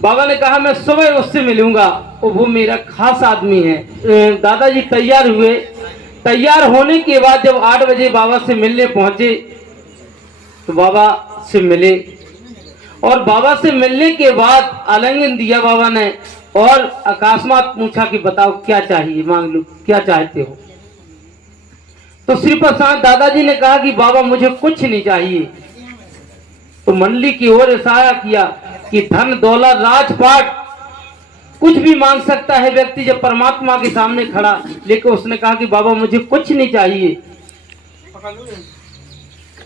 बाबा ने कहा मैं सुबह उससे मिलूंगा, वो मेरा खास आदमी है। दादाजी तैयार हुए। तैयार होने के बाद जब 8 बजे बाबा से मिलने पहुंचे तो बाबा से मिले, और बाबा से मिलने के बाद आलिंगन दिया बाबा ने और अकस्मात पूछा कि बताओ क्या चाहिए, मांग लो, क्या चाहते हो। तो श्री प्रसाद दादाजी ने कहा कि बाबा मुझे कुछ नहीं चाहिए। तो मंडली की ओर इशारा किया कि धन दौलत राजपाट कुछ भी मांग सकता है व्यक्ति जब परमात्मा के सामने खड़ा, लेकिन उसने कहा कि बाबा मुझे कुछ नहीं चाहिए,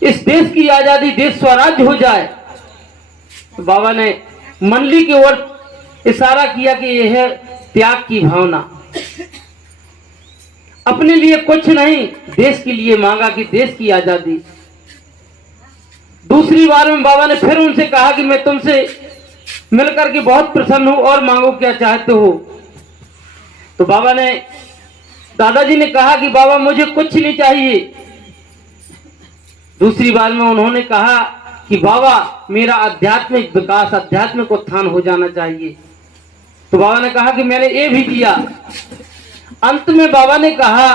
इस देश की आजादी, देश स्वराज्य हो जाए। तो बाबा ने मंडली की ओर इशारा किया कि यह है त्याग की भावना, अपने लिए कुछ नहीं, देश के लिए मांगा कि देश की आजादी। दूसरी बार में बाबा ने फिर उनसे कहा कि मैं तुमसे मिलकर के बहुत प्रसन्न हूं, और मांगो क्या चाहते हो। तो बाबा ने, दादाजी ने कहा कि बाबा मुझे कुछ नहीं चाहिए। दूसरी बार में उन्होंने कहा कि बाबा मेरा आध्यात्मिक विकास, आध्यात्मिक उत्थान हो जाना चाहिए। तो बाबा ने कहा कि मैंने ये भी दिया। अंत में बाबा ने कहा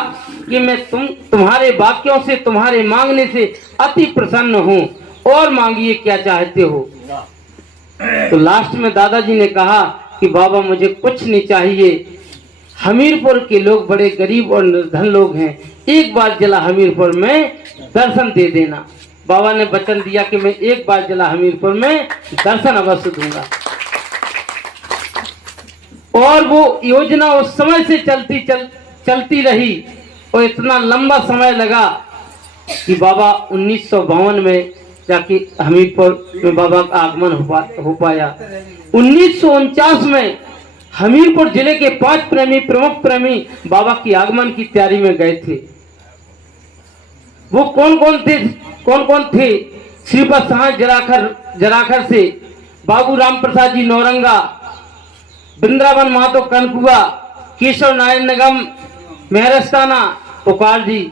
कि मैं तुम्हारे वाक्यों से, तुम्हारे मांगने से अति प्रसन्न हूं, और मांगिए क्या चाहते हो। तो लास्ट में दादाजी ने कहा कि बाबा मुझे कुछ नहीं चाहिए, हमीरपुर के लोग बड़े गरीब और निर्धन लोग हैं, एक बार जिला हमीरपुर में दर्शन दे देना। बाबा ने वचन दिया कि मैं एक बार जिला हमीरपुर में दर्शन अवश्य दूंगा। और वो योजना उस समय से चलती रही, और इतना लंबा समय लगा कि बाबा 1952 में जाके हमीरपुर में बाबा का आगमन हो पाया। 1949 में हमीरपुर जिले के 5 प्रमुख प्रेमी बाबा की आगमन की तैयारी में गए थे। वो कौन कौन थे? श्रीपद साहब जराखर से, बाबू राम प्रसाद जी नौरंगा, वृंदावन महतो कनकुआ, केशव नारायण निगम मेहरस्ताना, पुकार जी।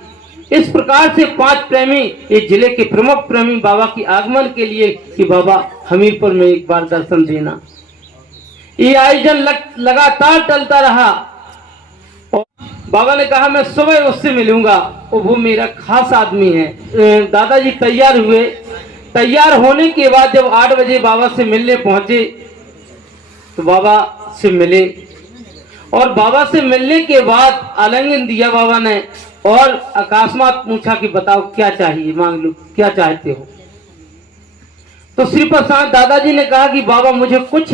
इस प्रकार से 5 प्रेमी, ये जिले के प्रमुख प्रेमी बाबा की आगमन के लिए कि बाबा हमीरपुर में एक बार दर्शन देना। ये आयोजन लगातार चलता रहा। और बाबा ने कहा मैं सुबह उससे मिलूंगा, वो मेरा खास आदमी है। दादाजी तैयार हुए। तैयार होने के बाद जब 8 बजे बाबा से मिलने पहुंचे तो बाबा से मिले, और बाबा से मिलने के बाद आलिंगन दिया बाबा ने और अकस्मात पूछा कि बताओ क्या चाहिए, मांग लो, क्या चाहते हो। तो श्री प्रसाद दादाजी ने कहा कि बाबा मुझे कुछ